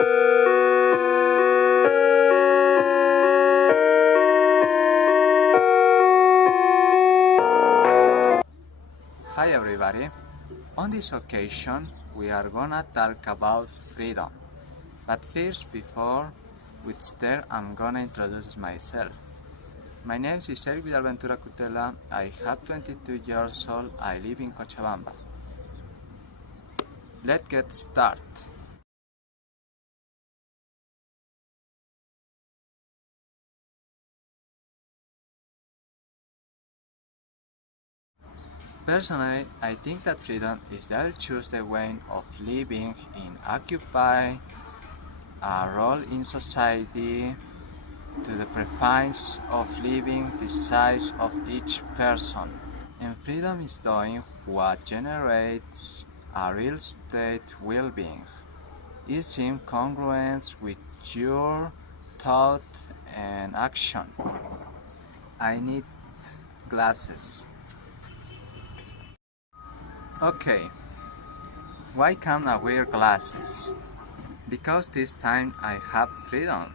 Hi everybody, on this occasion we are gonna talk about freedom. But first, before we start, I'm gonna introduce myself. My name is Erick Ventura. I have 22 years old. I live in Cochabamba. Let's get started. Personally, I think that freedom is that choose the way of living in occupy a role in society to the preference of living the size of each person. And freedom is doing what generates a real state well-being. Is in congruence with your thought and action. I need glasses. Okay, why can't I wear glasses? Because this time I have freedom.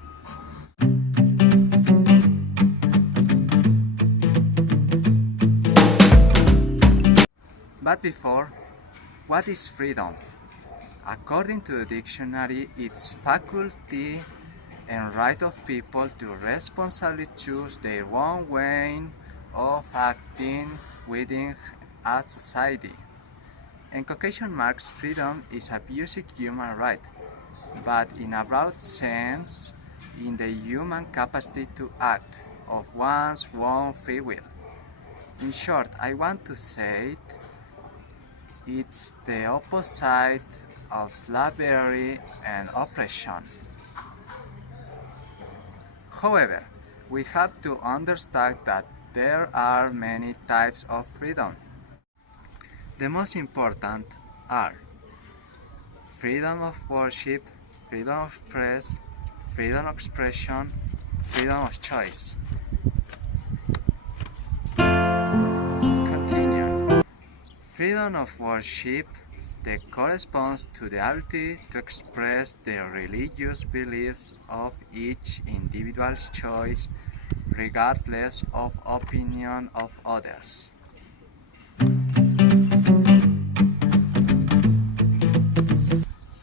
But before, what is freedom? According to the dictionary, it's faculty and right of people to responsibly choose their own way of acting within a society. And quotation marks freedom is a basic human right, but in a broad sense, in the human capacity to act of one's own free will. In short, I want to say it's the opposite of slavery and oppression. However, we have to understand that there are many types of freedom. The most important are freedom of worship, freedom of press, freedom of expression, freedom of choice. Continue. Freedom of worship that corresponds to the ability to express the religious beliefs of each individual's choice regardless of opinion of others.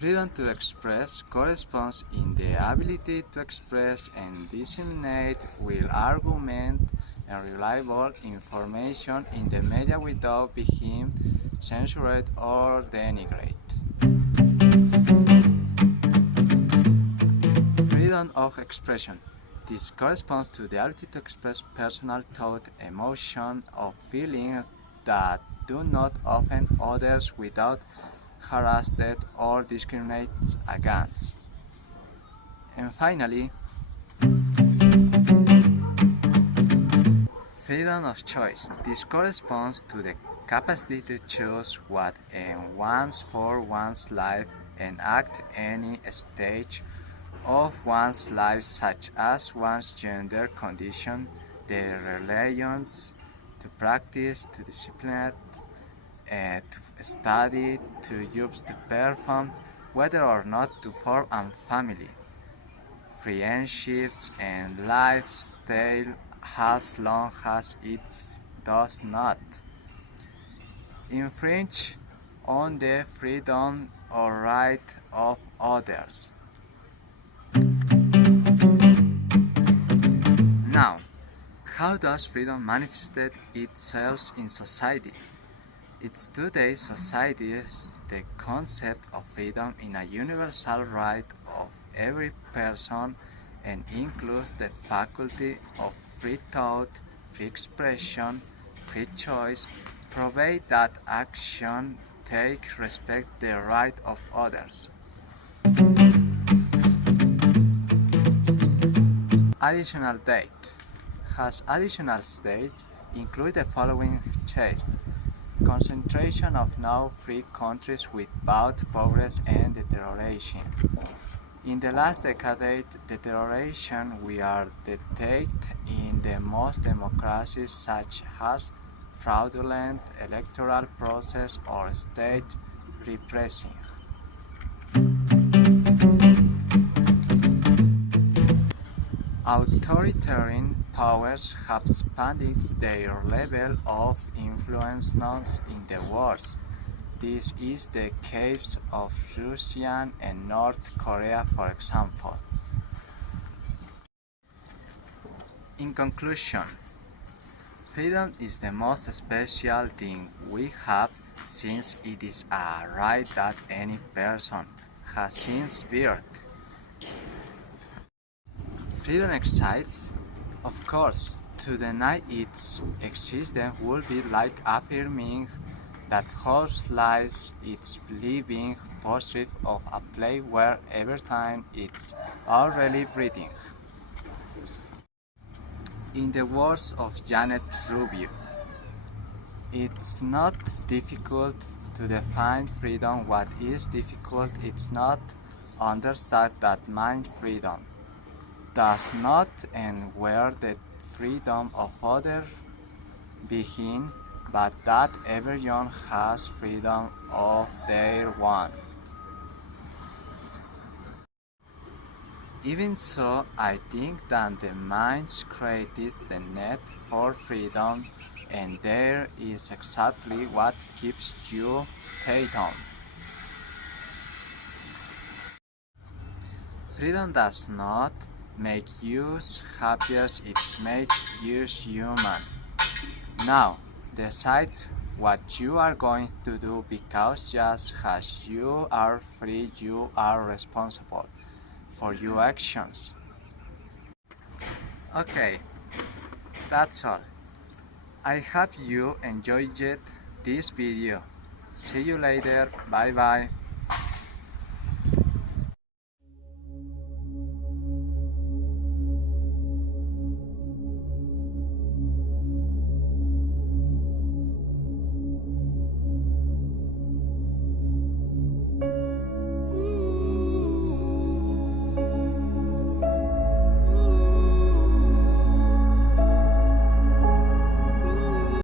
Freedom to express corresponds in the ability to express and disseminate with argument and reliable information in the media without being censored or denigrated. Freedom of expression. This corresponds to the ability to express personal thought, emotion, or feelings that do not offend others without harassed or discriminated against. And finally, freedom of choice. This corresponds to the capacity to choose what and wants for one's life and act any stage of one's life, such as one's gender condition, their religions, to practice, to discipline, to study, to use, to perform, whether or not to form a family, friendships, and lifestyle as long as it does not infringe on the freedom or right of others. Now, how does freedom manifest itself in society? It's today's society's the concept of freedom in a universal right of every person and includes the faculty of free thought, free expression, free choice, provided that action take respect the right of others. Additional date has additional states include the following tests. Concentration of now free countries with both progress and deterioration. In the last decade, deterioration we are detected in the most democracies such as fraudulent electoral process or state repressing. Authoritarian powers have expanded their level of influence in the world. This is the case of Russia and North Korea, for example. In conclusion, freedom is the most special thing we have, since it is a right that any person has since birth. Freedom exists, of course. To deny its existence would be like affirming that horse lies its living portrait of a place where every time it's already breathing. In the words of Janet Rubio, it's not difficult to define freedom. What is difficult is not understand that mind freedom does not end where the freedom of others begin, but that everyone has freedom of their own. Even so, I think that the mind created the need for freedom, and there is exactly what keeps you tied on. Freedom does not make you happier, it makes you human. Now, decide what you are going to do, because just as you are free, you are responsible for your actions. Okay, that's all. I hope you enjoyed this video. See you later. Bye bye.